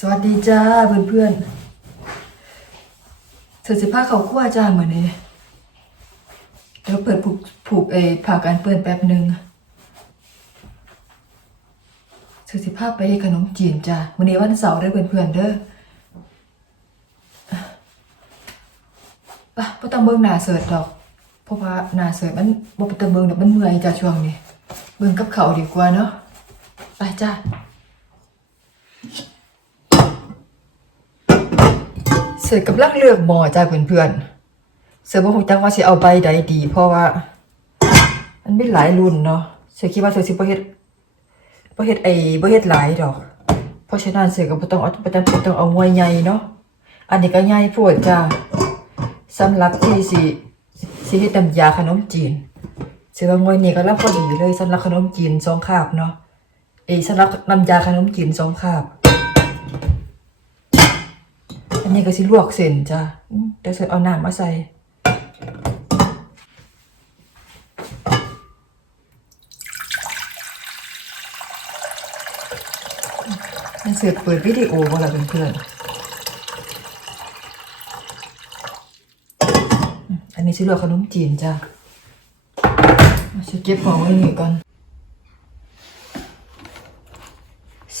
สวัสดีจ้าเพื่อนเพื่อนๆเธอสิพาเขาขั้วจ้าเหมือนนี้เดี๋ยวเปิดผูกผูกเอผ่าการเปิดแป๊บหนึ่งเธอสิพาไปขนมจีนจ้าวันนี้วันเสาร์ได้อเพื่อนเพื่อนเด้อปะพ่ต้องเบิ่งหน้าเสิร์ชดอก เพราะว่าหน้าเสิร์ชมันบ่เป็นตะเบิ่งดอกมันเมื่อยจ้าช่วงนี้ เบิ่งกับเขาดีกว่าเนาะไปจ้า เสือกำลังเลือกหมอจ้าเพื่อนๆเสือบ่ฮู้จักว่าสิเอาใบใดดี เพราะว่า มันมีหลายรุ่นเนาะเสือคิดว่าเสือสิบ่เฮ็ดบ่เฮ็ดไอ้บ่เฮ็ดหลายดอก เพราะฉะนั้นเสือก็บ่ต้องเอาบ่จำเป็นต้องเอามวยใหญ่เนาะอันนี้ก็ใหญ่โพดจ้าสำหรับที่สิสิเฮ็ดน้ำยาขนมจีนเสือว่ามวยนี้ก็รับพอดีเลยสำหรับขนมจีนสองคาบเนาะเอ้ยสำหรับน้ำยาขนมจีนสองคาบ อันนี้ก็สิลวกเส้นจ้ะเดี๋ยวเสร็จเอาน้ำมาใส่มันเสร็จเปิดวิดีโอมาแล้วเพื่อนๆอันนี้สิลวกขนมจีนจ้ะเอาสิเก็บของไว้นี่ก่อน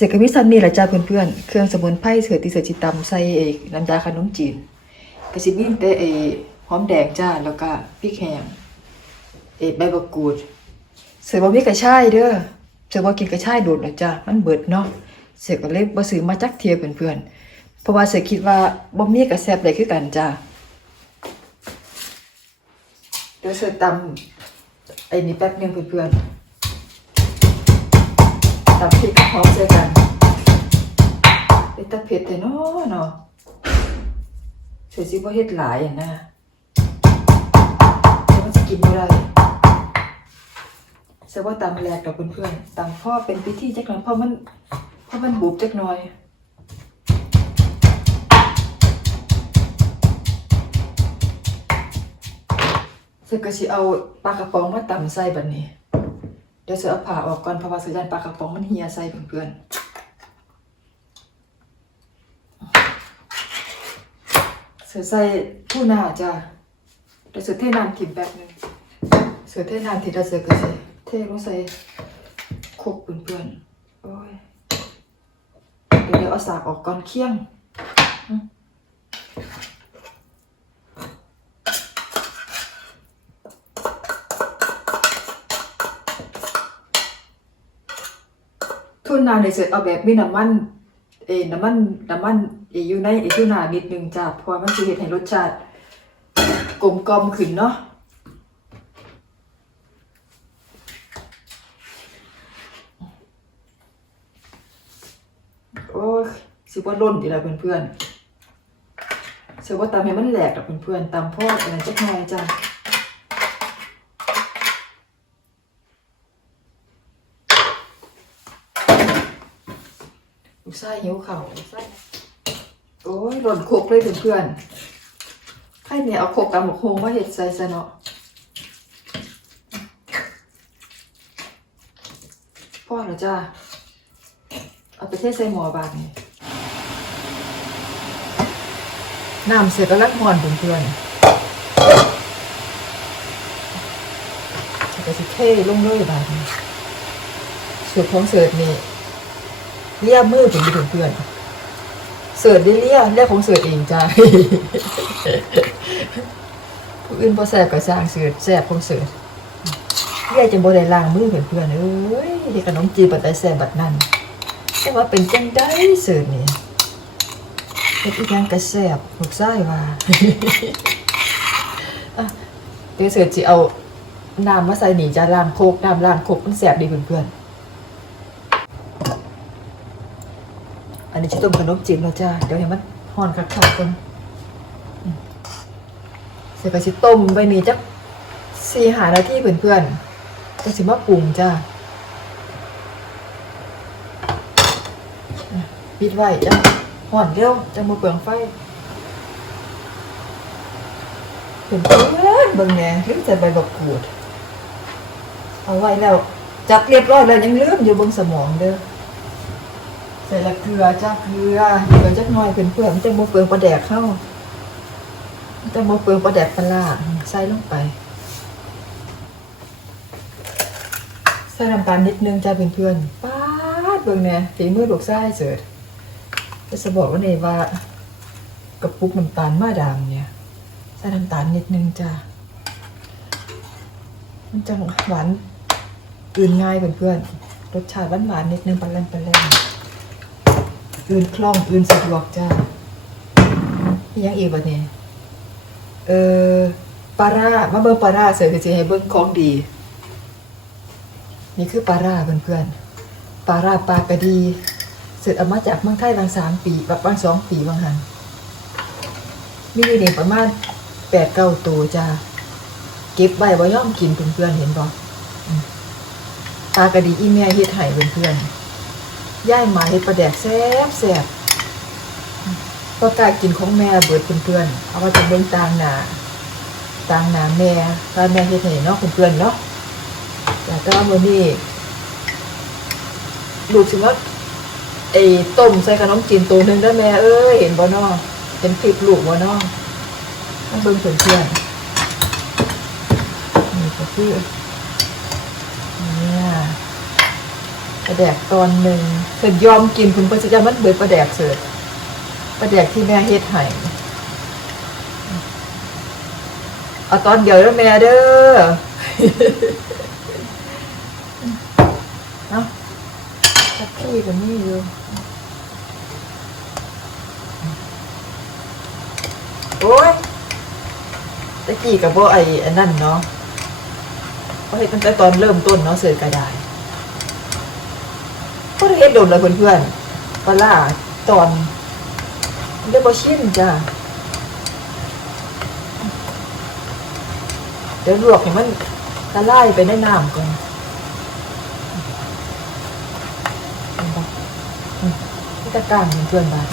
เสกมิซันนี่แหละจ้าเพื่อนๆ เครื่องสมุนไพรเสือติเสือจิตำใส่เอกน้ำยาขนมจีนกระสิมีแต่เอหอมแดงจ้าแล้วก็พริกแห้งเอใบมะกรูด เสือบ่มีกระชายเด้อเสือบ่กินกระชายโดดหรอกจ้ามันเบิดเนาะเสือก็เลยบ่ซื้อมาจักเทียเพื่อนๆเพราะว่าเสือคิดว่าบ่มีกระแซ่บได้คือกันจ้าเดี๋ยวเสือตำไอ้นี่แป๊บนึงเพื่อนๆตับพริกหอมใส่เตะเผ็ดแต่เนาะเนาะเสียสิบ่เฮ็ดหลายอะนะเดี๋ยวมันจะกินบ่ได้เสียว่าตำแหลกกับเพื่อนๆตำพ่อเป็นพิธีจักหน่อยพราะมันพราะมันบุบจักหน่อยเสือก็สิเอาปลากระป๋องมาตำใส่บัดนี้ เดี๋ยวเสือเอาผ่าออกก่อนเพราะว่าสือยันปลากระป๋องมันเหี่ยใส่เพื่อนๆ เสือใส่ผู้หน้าจ้ะเดี๋ยวเสือเทน้ำถิ่มแป๊บหนึงเสือเทน้ำถิ่มแล้วเสือก็ใส่เทลงใส่ครกเพื่อนๆโอ้ยเดี๋ยวเดี๋ยวเอาสากออกก่อนเคี่ยงอืมทุนนาในเสือเอาแบบมีน้ำมัน เอ้น้ำมันน้ำมันเอ้อยู่ในไอ้ทุนานิดนึงจ้ะเพราะมันสิเฮ็ดให้รสชาติกลมกลมขึ้นเนาะโอ้ยสิว่าล่นดีละเพื่อนๆเสือว่าตำให้มันแหลกกับเพื่อนๆตำพ่ออะไรจักหน่อยจ้ะลูกไส้หิวเข่าลูกไส้ อ้ยหล่นโคกเลยเพื่อนๆใครเนี่ยเอาโคกตำหมกโฮงมาเห็ดใส่ซะเนาะพ่อเหรอจ้าเอาไปเทใส่หม้อบาดนี่น้ำเสร็จแล้วลักหอนเพื่อนๆจะไปสิเทลงเลยบาดนี้สูตรของเสิร์ฟนี่เลี่ยมือผมไปเพื่อนๆ เสิร์ฟได้เลี่ยเลี่ยของเสิร์ฟเองจ้าผู้อื่นพอแสบก็สร้างเสิร์ฟแสบของเสิร์ฟเลี่ยจะบ่ได้ล้างมือเพื่อนๆเอ้ยที่ขนมจีบปัตไตแสบบัดนั้นแต่ว่าเป็นจังได้เสิร์ฟนี่เฮ็ดอีกอย่างกระแซบลูกไส้ว่าเดี๋ยวเสิร์ฟสิเอาน้ำมาใส่หนีจะล้างโคกน้ำล้างโคกมันแสบดีเพื่อนๆ นนี้จะต้มขนมจีนแล้วจ้าเดี๋ยวให้มันห่อนคักๆก่อนเสร็จก็สิต้มไว้นี่จักสี่หานาทีเพื่อนๆจะสิมาปรุงจ้าปิดไว้จ้ะห่อนเร็วจะมาเปลืองไฟเป็นเพื่อนบิ่งแหน่ลืมใส่ใบบักกูด เอาไว้แล้ว จับเรียบร้อยแล้วยังลืมอยู่บนสมองเด้อ ใส่ละเกลือจ้าเกลือเกลือจักหน่อยเพื่อนเพื่อนมันจะโมเปลืองปลาแดกเข้ามันจะโมเปลืองปลาแดกปลาใส่ลงไป ใส่น้ำตาลนิดนึงจ้าเพื่อนเพื่อนๆป้าดเบิ่งเนี่ยฝีมือลูกไส้เสิร์ชจะสบอกว่าในว่ากระปุกน้ำตาลมาดามเนี่ยใส่น้ำตาลนิดนึงจ้ามันจะหวานอื่นง่ายเพื่อนๆรสชาติหวานหวานๆนิดนึงปลาแรมปลาแรม อื่นคล่องอื่นสะดวกจ้ามีหยังอีกวะเนี่ยเออปลาร่ามาเบิ่งปลาร่าเสิร์ฟจะให้เบิ่งของดี นี่คือปลาร่าเพื่อนๆปลาร่าปลากระดี เสร็จเอามาจากเมืองไทยบางสามปีแบบบางสองปีบางหันมีอยู่นี่ประมาณแปดเก้าตัวจ้าเก็บไว้บ่ย่อมกินเพื่อนๆเห็นบ่ปลากระดีอีแม่เฮ็ดให้เพื่อนๆ ย่ายหมาเฮ็ดปลาแดกแซ่บแซ่บอืมก็กล้ากินของแม่เบิดเพื่อนๆเอามาจากเบิ่งต่างหนาต่างหนาแม่ตาแม่เฮ็ดให้เนาะเพื่อนๆเนาะแต่ว่ามื้อนี้ดูสิว่าไอ้ต้มใส่ขนมจีนตัวหนึ่งได้แม่เอ้ยเห็นบ่น้อเห็นคลิปลูกบ่น้อต้องเบิ่งเพื่อนๆนี่ก็คือเนี่ย ปลาแดกตอนหนึ่งเพิ่นยอมกินคุณเพิ่นสิจะมันเบิดปลาแดกเสิร์ฟปลาแดกที่แม่เฮ็ดให้เอาตอนเดียวแล้วแม่เด้อเนาะสักที่กันนี่อยู่โอ้ยตะกี้กับว่าไอ้อันนั่นเนาะเพราะเห็นตั้งแต่ตอนเริ่มต้นเนาะเสือกระดาย ก็ได้เฮ็ดโดนเลยเพื่อนๆปลาล่าตอนเดี๋ยวบอชินจ้าเดี๋ยวลวกให้มันละลายไปในน้ำก่อนที่ตะการเพื่อนบ้าน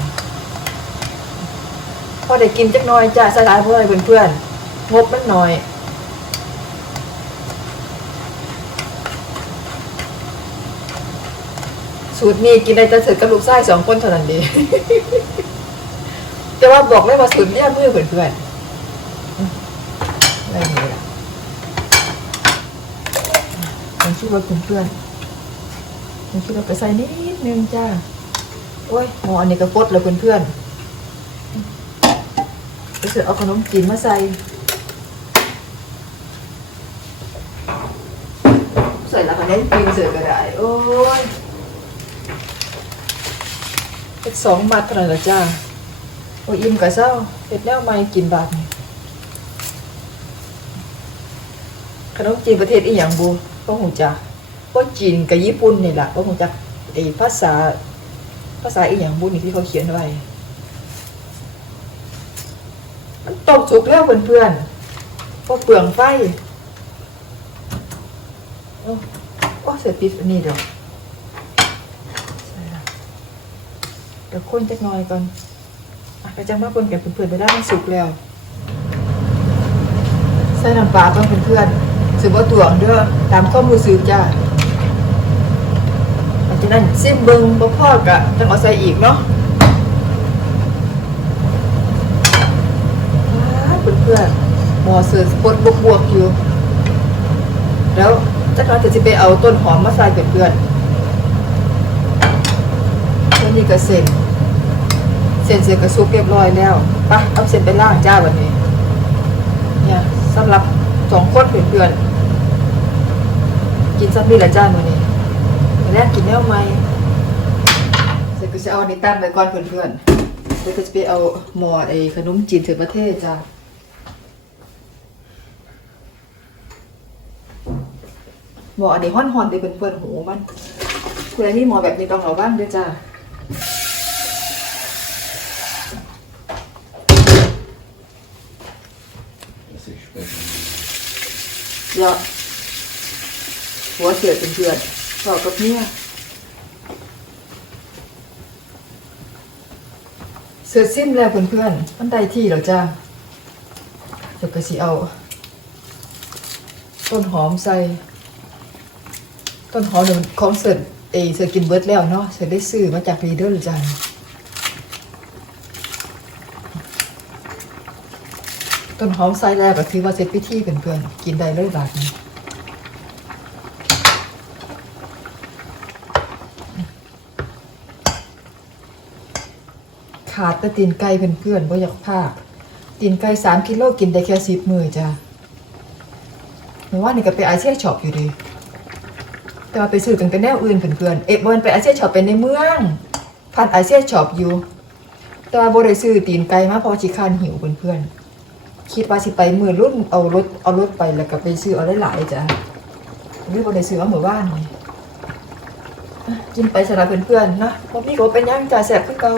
พอได้กินจักน้อยจ้าสลายเพื่อนเพื่อนงบมันน้อย สูตรนี้กินได้แต่เสร็จกับลูกไส้สองคนเท่านั้นเดีแต่ว่าบอกเลยว่าสูตรเนี่ยมือเพื่อนๆอืมอะไรอย่างเงี้ยผมคิดว่าเพื่อนๆผมคิดว่าไปใส่นิดนึงจ้าโอ้ยหมออันนี้ก็ฟดเลยเพื่อนๆไปเสือเอาขนมจีนมาใส่ใส่แล้วก็ได้กินเสือก็ได้ โอ้ย เป็นสองมัดเท่านั้นละจ้าโอ้ยอิ่มกับเศร้าเห็ดแนวไม่กินบาทนี่ขนมจีนประเทศอีหยังบูก็หูจักพวกจีนกับญี่ปุ่นนี่แหละก็หูจักไอ้ภาษาภาษาอีกอย่างบุนี่ที่เขาเขียนไว้ มันตกสุกแล้วเพื่อนๆพวกเปลืองไฟ โอ้โอ้เสร็จปิดอันนี้เดี๋ยวใส่ละเดี๋ยวคนจักหน่อยก่อนอะไปจังว่าคนแก่เพื่อนๆไปได้มันสุกแล้ว ใส่น้ำปลาก่อนเพื่อนๆสืบว่าตวงเด้อตามข้อมูลสืบจ้าหลังจากนั้นซิมเบิงบ่พอกะต้องเอาใส่อีกเนาะเพื่อนๆหมอเสือสปดบวกๆอยู่ แล้วจักรจะสิไปเอาต้นหอมมาใส่เพื่อนๆตัวนี้ก็เสร็จ เสร็จเสร็จก็ซุปเรียบร้อยแล้วปะเอาเสร็จไปล่างจ้าวันนี้ เนี่ยสำหรับสองคนเพื่อนๆกินซัมบี้ละจ้ามื้อนี้แรกกินแนวไหมเสร็จก็จะเอาอันตั้งไว้ก่อนเพื่อนๆแล้วก็จะไปเอาหม้อไอ้ขนมจีนถึงประเทศจ้าหม้ออันนี้ฮ้อนๆได้เพื่อนๆหูมันคุณอันนี้หม้อแบบนี้ต้องเอาบ้างด้วยจ้า เดี๋ยวหัวเสือเพื่อนๆบอกับเนี่ยเสือซิมแล้วเพื่อนๆมันได้ที่แล้วจ้าเดี๋ยวก็สิเอา ต้นหอมใส่ ต้นหอมเนี่ยมันของเสร็จเอเสือกินเบิร์ดแล้วเนาะเสือได้ซื้อมาจากรีเดอร์จ้ะ ต้นหอมใส่แล้วก็ถือว่าเสร็จพิธีเพื่อนๆกินได้เลยบาทนี้ขาดแต่ตีนไก่เพื่อนๆบ่อยากพากตีนไก่สามกิโลกินได้แค่สิบมือจ้ะเมื่อวานนี่ก็ไปอาเซียช็อปอยู่ดีแต่ว่าไปซื้อกันเป็นแนวอื่นเพื่อนๆเอฟเบิร์นไปอาเซียช็อปเป็นในเมืองผ่านอาเซียช็อปอยู่ แต่ว่าบ่ได้ซื้อตีนไก่มาพราะว่าขี้คานหิวเพื่อนๆ คิดว่าสิไปมือรุ่นเอารถเอารถไปแล้วก็ไปซื้อเอาหลายๆจ้ะหรือบ่ได้ซื้อเอาหมู่บ้านนี่อะกินไปสำหรับเพื่อนๆเนาะบ่มีก็บ่เป็นหยังจ้ะแซ่บคือเก่า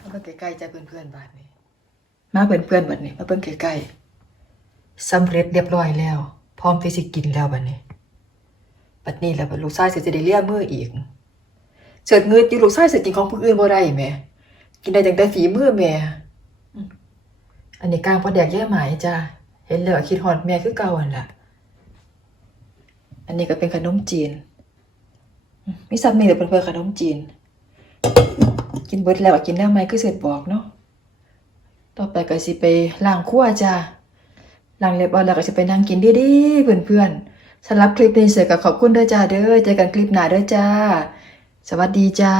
มาเบิ่งใกล้ๆจ้ะเพื่อนๆบาดนี้มาเพื่อนๆบัดนี้มาเบิ่งใกล้ๆสำเร็จเรียบร้อยแล้ว พร้อมที่สิกินแล้วบัดนี้บัดนี้แหล้วบัดลูกชายเสิจะได้เลียมืออีกเสิร์ชเงินอยู่ลูกชายเสิกินของผู้อื่นบ่ได้แม่กินได้ตั้งแต่ฝีมือแม่ อันนี้กลางพอแดกแย่หมายจ้าเห็นแล้วคิดฮอดแม่คือเก่าหั่นล่ะอันนี้ก็เป็นขนมจีนมมีซ้ำนี่แหละเพิ่นขนมจีน กินเบิดแล้วก็กินแล้วไหมคือเสร็จบอกเนาะต่อไปก็สิไปล้างครัวจ้าล้างเรียบร้อยแล้วก็จะไปนั่งกินดีๆเพื่อนๆสำหรับคลิปนี้เสือกับขอบคุณเด้อจ้าเด้อเจอกันคลิปหน้าเด้อจ้า สวัสดีจ้า